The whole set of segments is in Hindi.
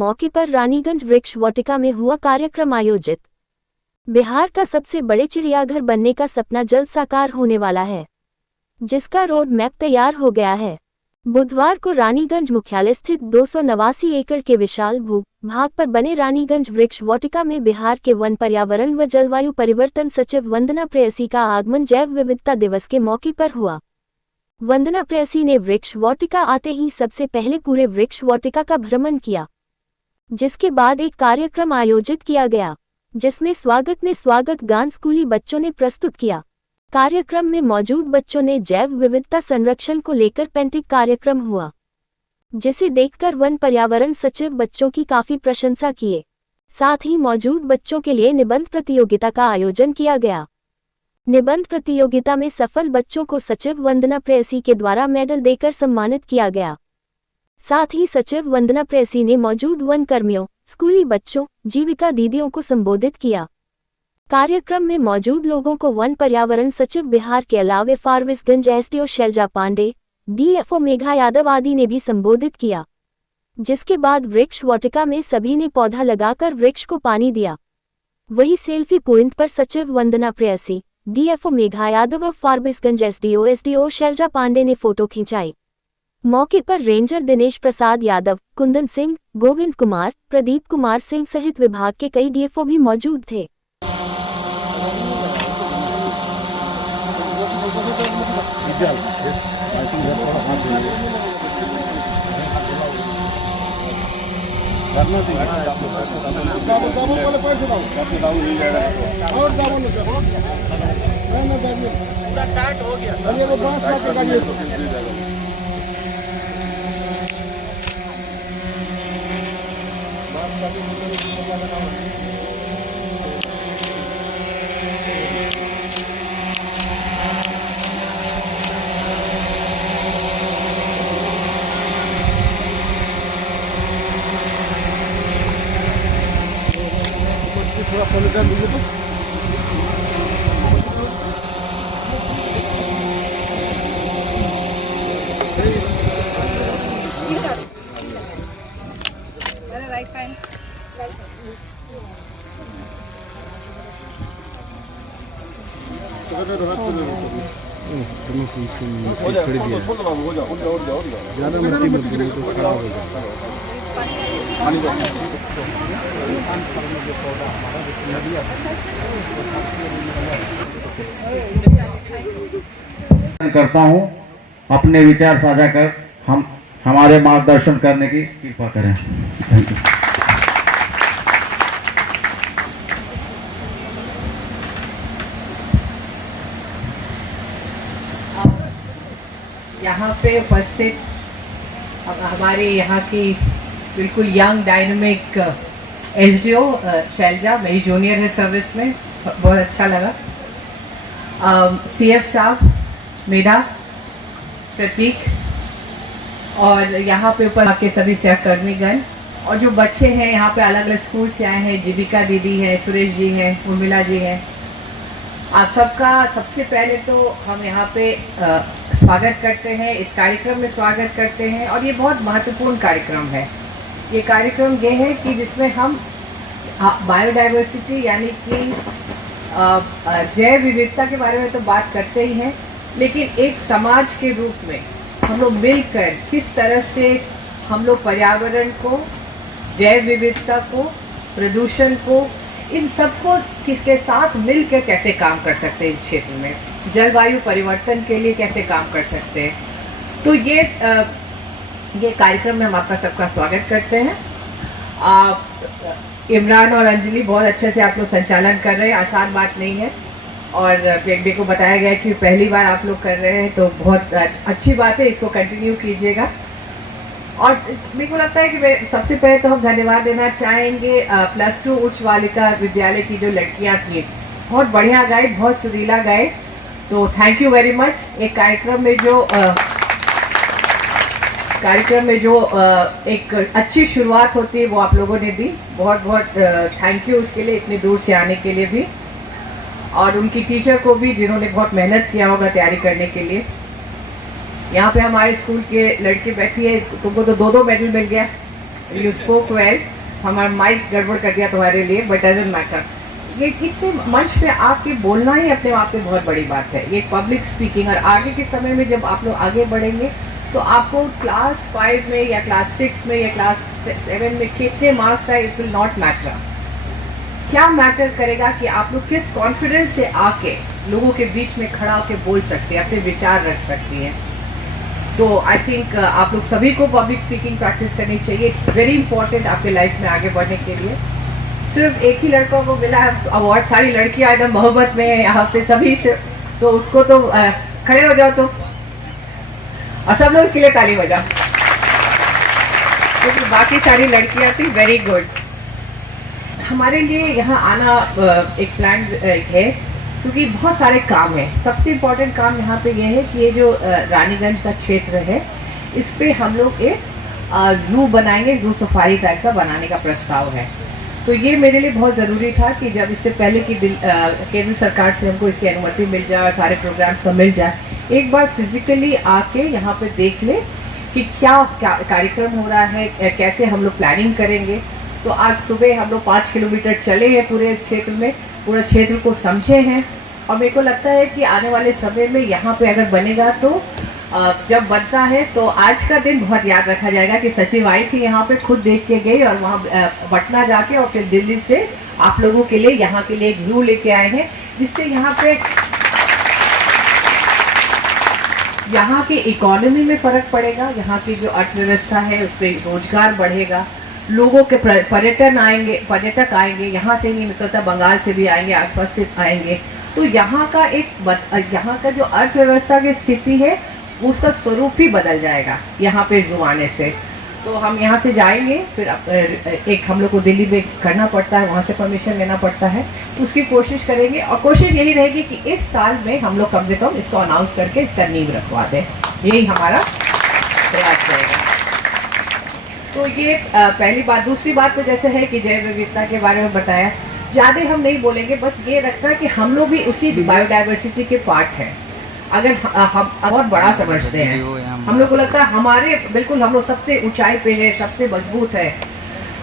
मौके पर रानीगंज वृक्ष वाटिका में हुआ कार्यक्रम आयोजित। बिहार का सबसे बड़े चिड़ियाघर बनने का सपना जल्द साकार होने वाला है, जिसका रोड मैप तैयार हो गया है। बुधवार को रानीगंज मुख्यालय स्थित 289 एकड़ के विशाल भू भाग पर बने रानीगंज वृक्ष वाटिका में बिहार के वन, पर्यावरण व जलवायु परिवर्तन सचिव वंदना प्रेयसी का आगमन जैव विविधता दिवस के मौके पर हुआ। वंदना प्रेयसी ने वृक्ष वाटिका आते ही सबसे पहले पूरे वृक्ष वाटिका का भ्रमण किया, जिसके बाद एक कार्यक्रम आयोजित किया गया, जिसमें स्वागत गान स्कूली बच्चों ने प्रस्तुत किया। कार्यक्रम में मौजूद बच्चों ने जैव विविधता संरक्षण को लेकर पेंटिंग कार्यक्रम हुआ, जिसे देखकर वन पर्यावरण सचिव बच्चों की काफी प्रशंसा किए। साथ ही मौजूद बच्चों के लिए निबंध प्रतियोगिता का आयोजन किया गया। निबंध प्रतियोगिता में सफल बच्चों को सचिव वंदना प्रेयसी के द्वारा मेडल देकर सम्मानित किया गया। साथ ही सचिव वंदना प्रेयसी ने मौजूद वन कर्मियों, स्कूली बच्चों, जीविका दीदियों को संबोधित किया। कार्यक्रम में मौजूद लोगों को वन पर्यावरण सचिव बिहार के अलावे फारबिसगंज एसडीओ शैलजा पांडे, डीएफओ मेघा यादव आदि ने भी संबोधित किया। जिसके बाद वृक्ष वाटिका में सभी ने पौधा लगाकर वृक्ष को पानी दिया। वही सेल्फी पॉइंट पर सचिव वंदना प्रेयसी, डीएफओ मेघा यादव और फारबिसगंज एसडीओ शैलजा पांडे ने फोटो खिंचाई। मौके पर रेंजर दिनेश प्रसाद यादव, कुंदन सिंह, गोविंद कुमार, प्रदीप कुमार सिंह सहित विभाग के कई डीएफओ भी मौजूद थे। थोड़ा फॉलो कर लीजिए तो राइट हैंड ज़्यादा मिट्टी मत गिरे तो खराब हो जाएगा। करता हूँ, अपने विचार साझा कर हमारे मार्गदर्शन करने की कृपा करें। Thank you. यहाँ पे उपस्थित हमारे यहाँ की बिल्कुल यंग डायनामिक एसडीओ शैलजा, मेरी जूनियर है सर्विस में, बहुत अच्छा लगा। सीएफ साहब, मेधा, प्रतीक और यहाँ पे ऊपर के सभी सहकर्मीगण और जो बच्चे हैं यहाँ पे अलग अलग स्कूल से आए हैं, जीविका दीदी है, सुरेश जी हैं, उर्मिला जी हैं। आप सबका सबसे पहले तो हम यहाँ पे स्वागत करते हैं, इस कार्यक्रम में स्वागत करते हैं। और ये बहुत महत्वपूर्ण कार्यक्रम है। ये कार्यक्रम ये है कि जिसमें हम बायोडाइवर्सिटी यानी कि जैव विविधता के बारे में तो बात करते ही हैं, लेकिन एक समाज के रूप में हम लोग मिलकर किस तरह से हम लोग पर्यावरण को, जैव विविधता को, प्रदूषण को, इन सबको किसके साथ मिलकर कैसे काम कर सकते हैं, इस क्षेत्र में जलवायु परिवर्तन के लिए कैसे काम कर सकते हैं। तो ये कार्यक्रम में हम आपका सबका स्वागत करते हैं। इमरान और अंजलि बहुत अच्छे से आप लोग संचालन कर रहे हैं, आसान बात नहीं है। और बेटे को बताया गया कि पहली बार आप लोग कर रहे हैं, तो बहुत अच्छी बात है, इसको कंटिन्यू कीजिएगा। और मेरे को लगता है कि सबसे पहले तो हम धन्यवाद देना चाहेंगे +2 उच्च बालिका विद्यालय की जो लड़कियां थी, बहुत बढ़िया गाए, बहुत सुरीला गाए, तो थैंक यू वेरी मच। एक कार्यक्रम में जो एक अच्छी शुरुआत होती है वो आप लोगों ने दी, बहुत बहुत थैंक यू उसके लिए, इतनी दूर से आने के लिए भी। और उनकी टीचर को भी जिन्होंने बहुत मेहनत किया होगा तैयारी करने के लिए। यहाँ पे हमारे स्कूल के लड़के बैठी है, तुमको तो 2-2 मेडल मिल गया, यू स्पोक वेल, हमारा माइक गड़बड़ कर दिया तुम्हारे लिए, बट डजंट मैटर। ये इतने मंच पे आके बोलना ही अपने आप में बहुत बड़ी बात है, ये पब्लिक स्पीकिंग। और आगे के समय में जब आप लोग आगे बढ़ेंगे तो आपको क्लास 5 में या क्लास 6 में या क्लास 7 में कितने मार्क्स आए, इट विल नॉट मैटर। क्या मैटर करेगा कि आप लोग किस कॉन्फिडेंस से आके लोगों के बीच में खड़ा होकर बोल सकते हैं, अपने विचार रख सकती हैं। तो आई थिंक आप लोग सभी को पब्लिक स्पीकिंग प्रैक्टिस करनी चाहिए। इट्स वेरी इंपॉर्टेंट आपके लाइफ में आगे बढ़ने के लिए। सिर्फ एक ही लड़कों को मिला अवार्ड, सारी लड़कियां एकदम मोहब्बत में है यहाँ पे सभी से, तो उसको तो खड़े हो जाओ तो, और सब लोग इसके लिए ताली बजाओ। तो बाकी सारी लड़कियां थी, वेरी गुड। हमारे लिए यहाँ आना एक प्लान है, क्योंकि बहुत सारे काम हैं। सबसे इम्पोर्टेंट काम यहाँ पे ये है कि ये जो रानीगंज का क्षेत्र है, इस पे हम लोग एक जू बनाएंगे, जू सफारी टाइप का बनाने का प्रस्ताव है। तो ये मेरे लिए बहुत ज़रूरी था कि जब इससे पहले कि केंद्र सरकार से हमको इसकी अनुमति मिल जाए और सारे प्रोग्राम्स का मिल जाए, एक बार फिजिकली आके यहाँ पे देख ले कि क्या कार्यक्रम हो रहा है, कैसे हम लोग प्लानिंग करेंगे। तो आज सुबह हम लोग 5 किलोमीटर चले हैं पूरे क्षेत्र में, पूरा क्षेत्र को समझे हैं। और मेरे को लगता है कि आने वाले समय में यहाँ पे अगर बनेगा तो जब बनता है तो आज का दिन बहुत याद रखा जाएगा कि सचिव आई थी यहाँ पे, खुद देख के गई, और वहाँ पटना जाके और फिर दिल्ली से आप लोगों के लिए यहाँ के लिए एक जू लेके आए हैं, जिससे यहाँ के इकोनॉमी में फ़र्क पड़ेगा, यहाँ की जो अर्थव्यवस्था है उस पर रोजगार बढ़ेगा, लोगों के पर्यटक आएंगे, यहाँ से नहीं निकलता, बंगाल से भी आएंगे, आसपास से आएंगे। तो यहाँ का जो अर्थव्यवस्था की स्थिति है उसका स्वरूप ही बदल जाएगा यहाँ पे जू आने से। तो हम यहाँ से जाएंगे, फिर एक हम लोग को दिल्ली में करना पड़ता है, वहाँ से परमिशन लेना पड़ता है, उसकी कोशिश करेंगे। और कोशिश यही रहेगी कि इस साल में हम लोग कम से कम इसको अनाउंस करके इसका नींव रखवा दें, यही हमारा प्रयास रहेगा। तो ये पहली बात। दूसरी बात तो जैसे है कि जैव विविधता के बारे में बताया, ज़्यादा हम नहीं बोलेंगे, बस ये रखना कि हम लोग भी उसी बायोडाइवर्सिटी के पार्ट हैं। अगर हम बहुत बड़ा समझते हैं, हम लोग को लगता है हमारे बिल्कुल हम लोग सबसे ऊंचाई पे है, सबसे मजबूत है,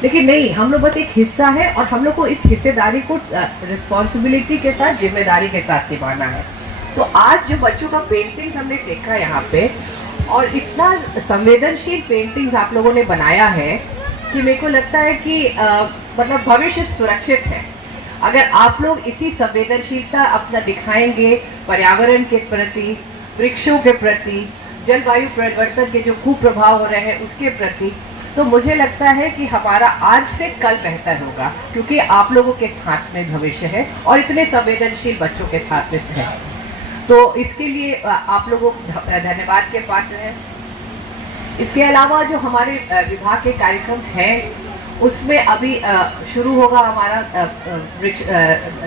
लेकिन नहीं, हम लोग बस एक हिस्सा है और हम लोग को इस हिस्सेदारी को रिस्पॉन्सिबिलिटी के साथ, जिम्मेदारी के साथ निभाना है। तो आज जो बच्चों का पेंटिंग्स हमने देखा यहाँ पे, और इतना संवेदनशील पेंटिंग्स आप लोगों ने बनाया है कि मेरे को लगता है कि मतलब भविष्य सुरक्षित है। अगर आप लोग इसी संवेदनशीलता अपना दिखाएंगे पर्यावरण के प्रति, वृक्षों के प्रति, जलवायु परिवर्तन के जो कुप्रभाव हो रहे हैं उसके प्रति, तो मुझे लगता है कि हमारा आज से कल बेहतर होगा, क्योंकि आप लोगों के हाथ में भविष्य है और इतने संवेदनशील बच्चों के साथ में है। तो इसके लिए आप लोगों को धन्यवाद के पात्र हैं। इसके अलावा जो हमारे विभाग के कार्यक्रम हैं उसमें अभी शुरू होगा हमारा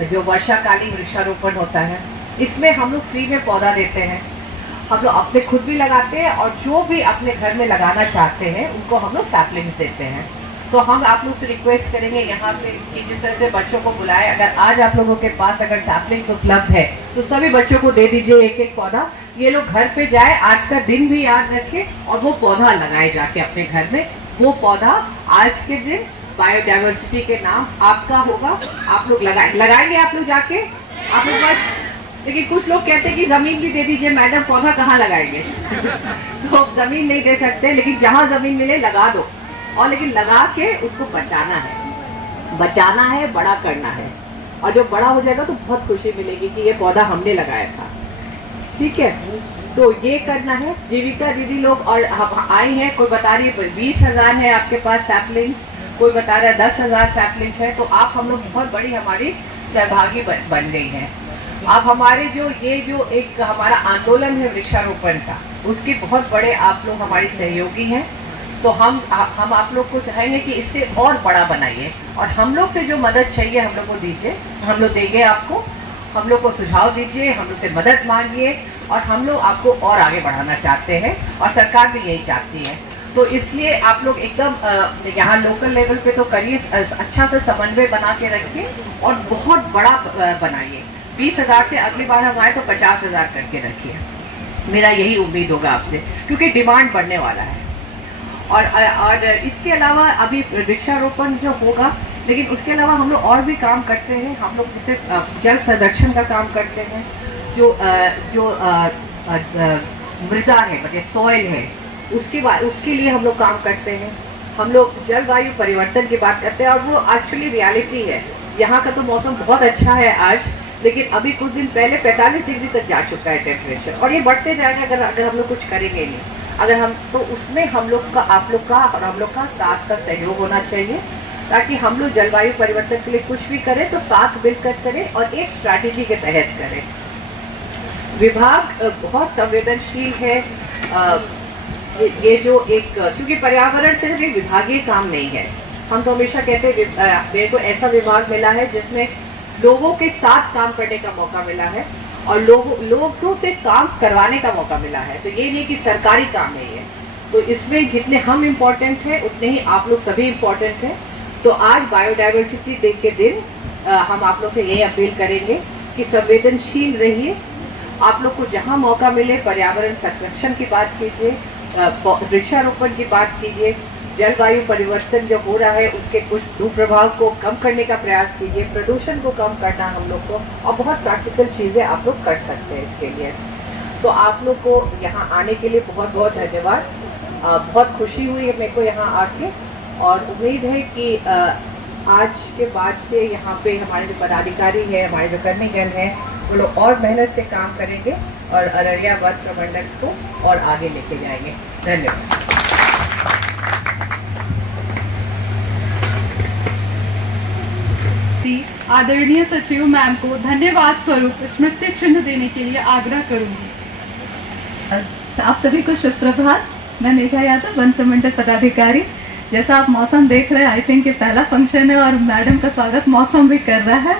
जो वर्षाकालीन वृक्षारोपण होता है। इसमें हम लोग फ्री में पौधा देते हैं, हम लोग अपने खुद भी लगाते हैं और जो भी अपने घर में लगाना चाहते हैं उनको हम लोग सैपलिंग्स देते हैं। तो हम आप लोग से रिक्वेस्ट करेंगे यहाँ पे कि जिस तरह से बच्चों को बुलाए, अगर आज आप लोगों के पास अगर सैपलिंग्स उपलब्ध है तो सभी बच्चों को दे दीजिए एक एक पौधा। ये लोग घर पे जाए, आज का दिन भी याद रखें और वो पौधा लगाए जाके अपने घर में। वो पौधा आज के दिन बायोडाइवर्सिटी के नाम आपका होगा, आप लोग लगाएंगे आप लोग जाके आप लोग बस। लेकिन कुछ लोग कहते हैं कि जमीन भी दे दीजिए मैडम, पौधा कहाँ लगाएंगे तो जमीन नहीं दे सकते, लेकिन जहाँ जमीन मिले लगा दो, और लेकिन लगा के उसको बचाना है, बड़ा करना है। और जब बड़ा हो जाएगा तो बहुत खुशी मिलेगी कि ये पौधा हमने लगाया था। ठीक है, तो ये करना है। जीविका दीदी लोग और हम आई हैं, कोई बता रही है 20,000 है आपके पास सैपलिंग्स, कोई बता रहा है 10,000 सैपलिंग्स है। तो आप हम लोग बहुत बड़ी हमारी सहभागी बन गई हैं। आप हमारे जो एक हमारा आंदोलन है वृक्षारोपण का, उसके बहुत बड़े आप लोग हमारी सहयोगी हैं। तो हम आप लोग को चाहेंगे कि इससे और बड़ा बनाइए, और हम लोग से जो मदद चाहिए हम लोग को दीजिए, हम लोग देंगे आपको। हम लोग को सुझाव दीजिए, हम लोग से मदद मांगिए, और हम लोग आपको और आगे बढ़ाना चाहते हैं और सरकार भी यही चाहती है। तो इसलिए आप लोग एकदम यहाँ लोकल लेवल पे तो करिए, अच्छा से समन्वय बना के रखिए और बहुत बड़ा बनाइए। 20,000 से अगली बार हम आए तो 50,000 करके रखिए, मेरा यही उम्मीद होगा आपसे, क्योंकि डिमांड बढ़ने वाला है। और इसके अलावा अभी वृक्षारोपण जो होगा, लेकिन उसके अलावा हम लोग और भी काम करते हैं। हम लोग जैसे जल संरक्षण का काम करते हैं, जो मृदा है मतलब सॉइल है उसके लिए हम लोग काम करते हैं। हम लोग जलवायु परिवर्तन की बात करते हैं और वो एक्चुअली रियलिटी है। यहाँ का तो मौसम बहुत अच्छा है आज, लेकिन अभी कुछ दिन पहले 45 डिग्री तक जा चुका है टेम्परेचर, और ये बढ़ते जाएगा अगर हम लोग कुछ करेंगे नहीं। अगर हम तो उसमें हम लोग का, आप लोग का और हम लोग का साथ का सहयोग होना चाहिए, ताकि हम लोग जलवायु परिवर्तन के लिए कुछ भी करें तो साथ मिलकर करें और एक स्ट्रैटेजी के तहत करें। विभाग बहुत संवेदनशील है। ये जो एक, क्योंकि पर्यावरण सिर्फ एक विभागीय काम नहीं है। हम तो हमेशा कहते हैं मेरे को ऐसा विभाग मिला है जिसमें लोगों के साथ काम करने का मौका मिला है और लोगों से काम करवाने का मौका मिला है। तो ये नहीं कि सरकारी काम नहीं है। तो इसमें जितने हम इम्पोर्टेंट हैं उतने ही आप लोग सभी इम्पोर्टेंट हैं। तो आज बायोडाइवर्सिटी डे के दिन हम आप लोग से यही अपील करेंगे कि संवेदनशील रहिए। आप लोग को जहाँ मौका मिले पर्यावरण संरक्षण की बात कीजिए, वृक्षारोपण की बात कीजिए, जलवायु परिवर्तन जो हो रहा है उसके कुछ दुष्प्रभाव को कम करने का प्रयास कीजिए, प्रदूषण को कम करना हम लोग को, और बहुत प्रैक्टिकल चीज़ें आप लोग कर सकते हैं इसके लिए। तो आप लोग को यहाँ आने के लिए बहुत बहुत धन्यवाद। बहुत खुशी हुई है मेरे को यहाँ आके, और उम्मीद है कि आज के बाद से यहाँ पे हमारे जो पदाधिकारी हैं, हमारे जो कर्मीगण हैं, वो लोग और मेहनत से काम करेंगे और अररिया वन प्रमंडल को और आगे लेके जाएंगे। धन्यवाद। आदरणीय सचिव मैम को धन्यवाद स्वरूप स्मृति चिन्ह देने के लिए आग्रह करूंगी। आप सभी को शुभ प्रभात। मैं मेघा यादव, वन प्रमंडल पदाधिकारी। जैसा आप मौसम देख रहे हैं, आई थिंक ये पहला फंक्शन है और मैडम का स्वागत मौसम भी कर रहा है।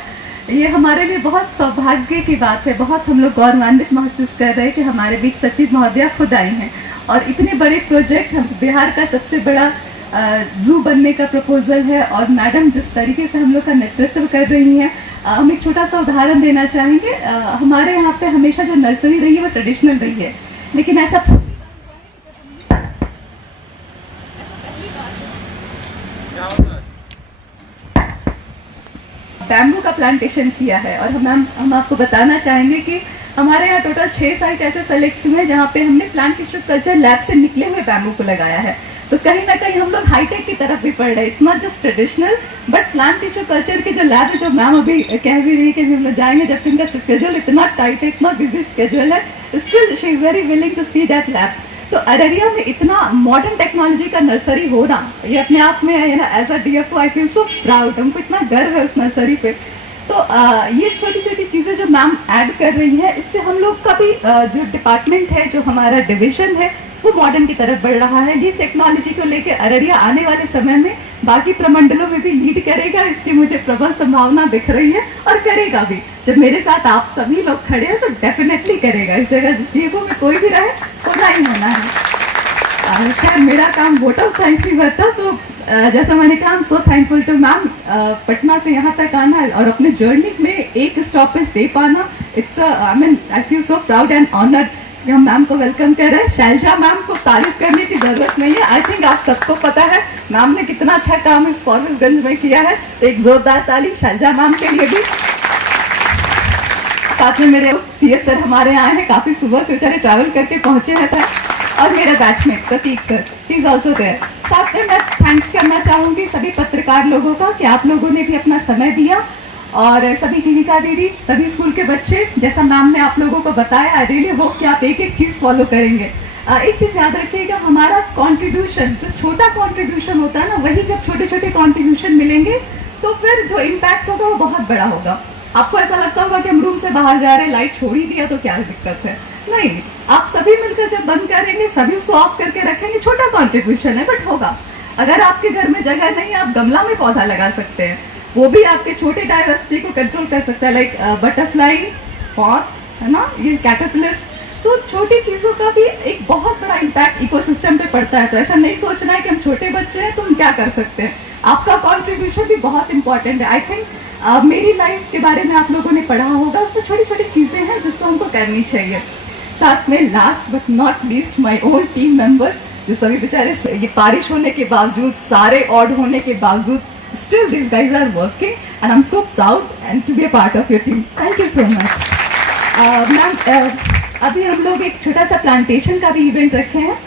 ये हमारे लिए बहुत सौभाग्य की बात है। बहुत हम लोग गौरवान्वित महसूस कर रहे हैं कि हमारे बीच सचिव महोदया खुद आई हैं और इतने बड़े प्रोजेक्ट, बिहार का सबसे बड़ा जू बनने का प्रपोजल है और मैडम जिस तरीके से हम लोग का नेतृत्व कर रही हैं। हम एक छोटा सा उदाहरण देना चाहेंगे। हमारे यहाँ पे हमेशा जो नर्सरी रही है वो ट्रेडिशनल रही है, लेकिन ऐसा बैम्बू का प्लांटेशन किया है। और हम आपको बताना चाहेंगे कि हमारे यहाँ टोटल 6 साइट ऐसे सेलेक्ट हुए हैं जहाँ पे हमने प्लांट टिश्यू कल्चर लैब से निकले हुए बैम्बू को लगाया है। तो कहीं ना कहीं हम लोग हाईटेक की तरफ भी पढ़ रहे हैं। It's not just traditional but plant tissue culture के जो लैब है, जो मैम अभी कह भी रही है कि हम लोग जाएंगे, जबकि उनका शेड्यूल इतना टाइट है, इतना बिजी शेड्यूल है, still she is very willing to see that lab. तो अररिया में इतना मॉडर्न टेक्नोलॉजी का नर्सरी हो रहा, ये अपने आप में है ना। As a DFO I feel so proud. हमको इतना गर्व है उस नर्सरी पे। तो ये छोटी छोटी चीज़ें जो मैम ऐड कर रही हैं, इससे हम लोग का भी जो डिपार्टमेंट है, जो हमारा डिवीजन है, वो मॉडर्न की तरफ बढ़ रहा है। ये टेक्नोलॉजी को लेकर अररिया आने वाले समय में बाकी प्रमंडलों में भी लीड करेगा, इसकी मुझे प्रबल संभावना दिख रही है और करेगा भी। जब मेरे साथ आप सभी लोग खड़े हो तो डेफिनेटली करेगा। इस जगह DFO में कोई भी रहे, होना ही होना है। खैर मेरा काम वोट ऑफ थैंक्स ही बता। तो जैसा मैंने कहा, so thankful to ma'am. Patna से यहाँ तक आना और अपने जर्नी में एक स्टॉपेज दे पाना, it's I feel so proud and honoured कि हम मैम को वेलकम कर रहे हैं। शैलजा मैम को तारीफ करने की जरूरत नहीं है। आई थिंक आप सबको पता है मैम ने कितना अच्छा काम इस फॉरबिसगंज में किया है। तो एक जोरदार ताली शैलजा मैम के लिए भी। साथ में मेरे CF सर हमारे आए हैं, काफी सुबह से बेचारे ट्रैवल करके पहुंचे हैं। और मेरा batchmate Pratik sir, he is also there. साथ में मैं थैंक करना चाहूँगी सभी पत्रकार लोगों का कि आप लोगों ने भी अपना समय दिया, और सभी जीविका दीदी, सभी स्कूल के बच्चे। जैसा मैम ने आप लोगों को बताया, आई रियली होप कि आप एक एक चीज़ फॉलो करेंगे। एक चीज़ याद रखिएगा, हमारा कॉन्ट्रीब्यूशन, जो छोटा कॉन्ट्रीब्यूशन होता है ना, वही जब छोटे छोटे कॉन्ट्रीब्यूशन मिलेंगे तो फिर जो इम्पैक्ट होगा वो बहुत बड़ा होगा। आपको ऐसा लगता होगा कि हम रूम से बाहर जा रहे हैं, लाइट छोड़ ही दिया तो क्या दिक्कत है। नहीं, आप सभी मिलकर जब बंद करेंगे, सभी उसको ऑफ करके रखेंगे, छोटा कॉन्ट्रीब्यूशन है बट होगा। अगर आपके घर में जगह नहीं है, आप गमला में पौधा लगा सकते हैं, वो भी आपके छोटे डाइवर्सिटी को कंट्रोल कर सकता है। लाइक बटरफ्लाई, मॉथ, है ना, ये कैटरपिलर्स। तो छोटी चीज़ों का भी एक बहुत बड़ा इम्पैक्ट इकोसिस्टम पे पड़ता है। तो ऐसा नहीं सोचना है कि हम छोटे बच्चे हैं तो हम क्या कर सकते हैं। आपका कॉन्ट्रीब्यूशन भी बहुत इंपॉर्टेंट है। आई थिंक मेरी लाइफ के बारे में आप लोगों ने पढ़ा होगा, उसमें छोटी छोटी चीज़ें हैं जिसको हमको करनी चाहिए। साथ में last but not least my own team members, जो सभी बेचारे ये बारिश होने के बावजूद, सारे ऑड होने के बावजूद, still these guys are working and I'm so proud and to be a part of your team. Thank you so much. Ma'am अभी हम लोग एक छोटा सा प्लांटेशन का भी इवेंट रखे हैं,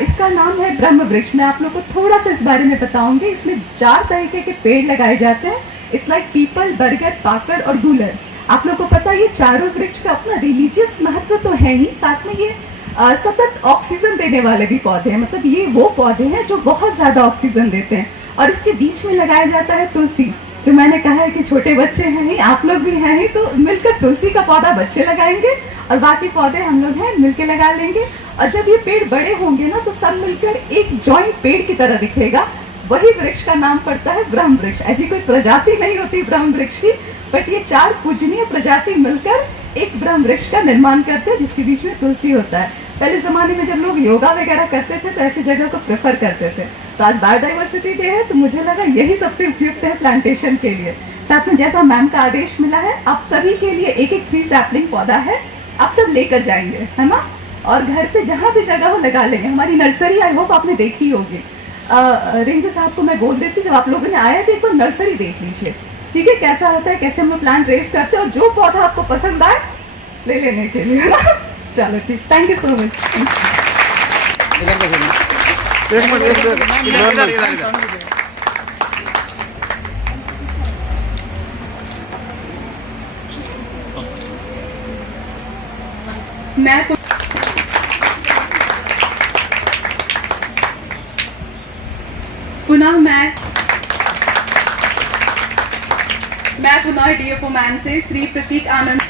इसका नाम है ब्रह्म वृक्ष। मैं आप लोग को थोड़ा सा इस बारे में बताऊंगी। इसमें 4 तरीके के पेड़ लगाए जाते हैं। इट्स लाइक पीपल, बरगद, पाकड़ और गूलर। आप लोग को पता है ये चारों वृक्ष का अपना रिलीजियस महत्व तो है ही, साथ में ये सतत ऑक्सीजन देने वाले भी पौधे हैं। मतलब ये वो पौधे हैं जो बहुत ज़्यादा ऑक्सीजन देते हैं। और इसके बीच में लगाया जाता है तुलसी, जो मैंने कहा है कि छोटे बच्चे हैं ही, आप लोग भी हैं ही, तो मिलकर तुलसी का पौधा बच्चे लगाएंगे और बाकी पौधे हम लोग हैं मिलकर लगा लेंगे। और जब ये पेड़ बड़े होंगे ना तो सब मिलकर एक जॉइंट पेड़ की तरह दिखेगा। वही वृक्ष का नाम पड़ता है ब्रह्म वृक्ष। ऐसी कोई प्रजाति नहीं होती ब्रह्म वृक्ष की, बट ये 4 पूजनीय प्रजाति मिलकर एक ब्रह्म वृक्ष का निर्माण करते हैं, जिसके बीच में तुलसी होता है। पहले ज़माने में जब लोग योगा वगैरह करते थे तो ऐसी जगह को प्रेफर करते थे। तो आज बायोडाइवर्सिटी डे है तो मुझे लगा यही सबसे उपयुक्त है प्लांटेशन के लिए। साथ में जैसा मैम का आदेश मिला है, आप सभी के लिए एक फ्री सैपलिंग पौधा है, आप सब लेकर जाएंगे, है ना। और घर पे जहाँ भी जगह हो लगा लेंगे। हमारी नर्सरी आई होप आपने देखी होगी। रेंजर साहब को मैं बोल देती, जब आप लोगों ने आया तो एक बार नर्सरी देख लीजिए, ठीक है, कैसा होता है, कैसे हम प्लांट रेस करते हैं, और जो पौधा आपको पसंद आए ले लेने के लिए, है ना। चलो ठीक, थैंक यू सो मच। मैं पुनः डीएफओ मैन से श्री प्रतीक आनंद